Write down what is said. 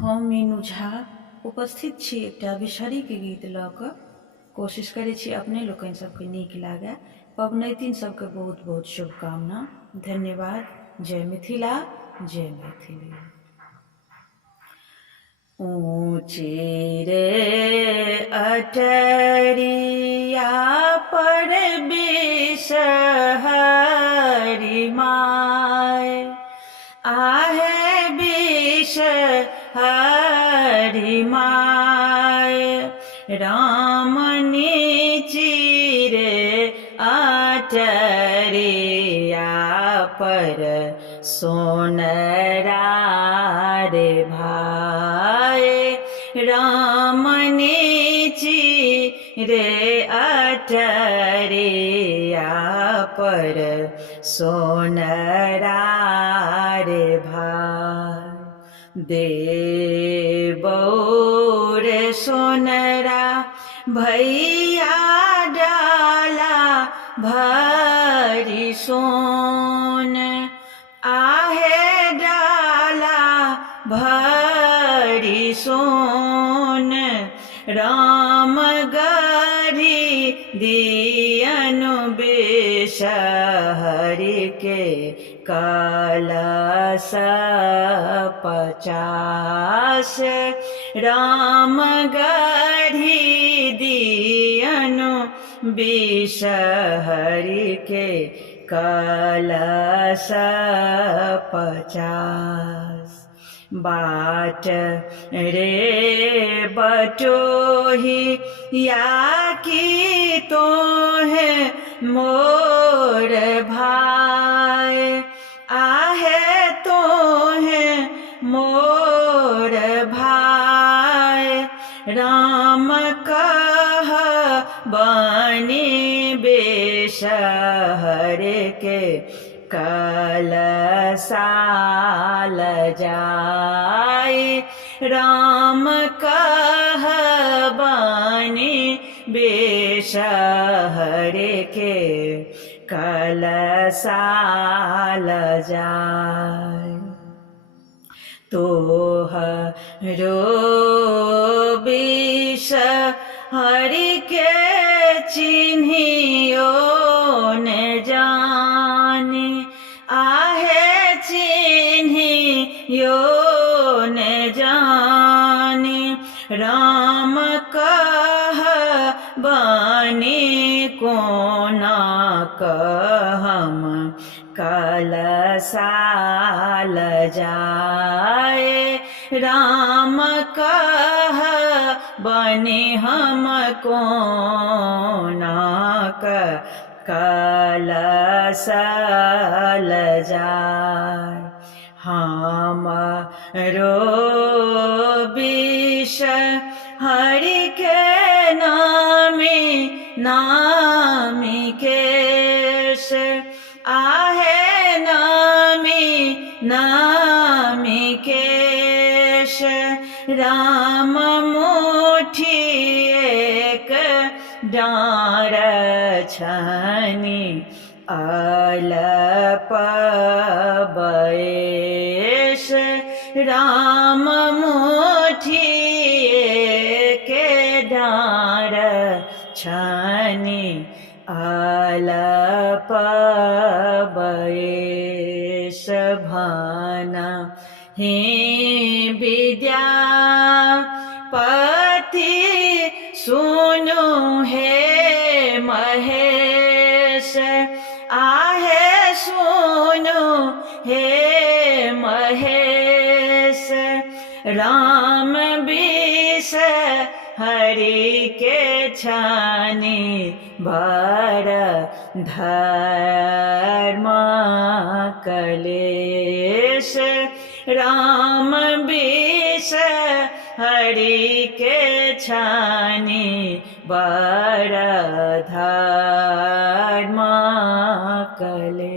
हम मीनू झा उपस्थित छी एकटा विषहरीके गीत लऽ कऽ। कोशिश करै छी अपने लोकनि सबके नीक लागय। पबनैतिन सबके बहुत बहुत शुभकामना। धन्यवाद। जय मिथिला, जय मैथिली। ऊँची रे अटरिया पर बिषहरी माय, आहे बिषहरी माय, राम नीची रे अटरिया पर सोनरा रे भाई, राम नीची रे अटरिया पर सोनरा रे भाई। देबो रे सोनरा भैया डाला भरी सोन, आहे डाला भरी सोन, राम गरी दियनु बिषहरी के कलश 50, राम गरी दियनु बिषहरी के कलश 50। बाट रे बटोही या की तो है मोर भाई, आहे तो है मोर भाई, राम कह बनी बिषहरी के कलशाल जाई, राम कह बनी बिषहरी के कलशाल जाई। तोहरो बिषहरी के चिन्हियो न जानी, आहे चिन्हियो न जानी, राम कह बनी कोना कहम कलशाल जाए, राम कह बनी हम कोना कलशाल जाए। हमरो बिषहरी के नामी नामी केश, आहे नामी नामी केश, राम मुठी एक डाँर छनी अलप बयेश, राम मुठी एक डाँर छनी अलप बयेश, भाना ही विद्यापति सुनु हे महेश, आहे सुनु हे महेश, राम बिषहरी के छानी भर धर्म कलेश, राम बिषहरी के छानी बड़ धर्म कलेश।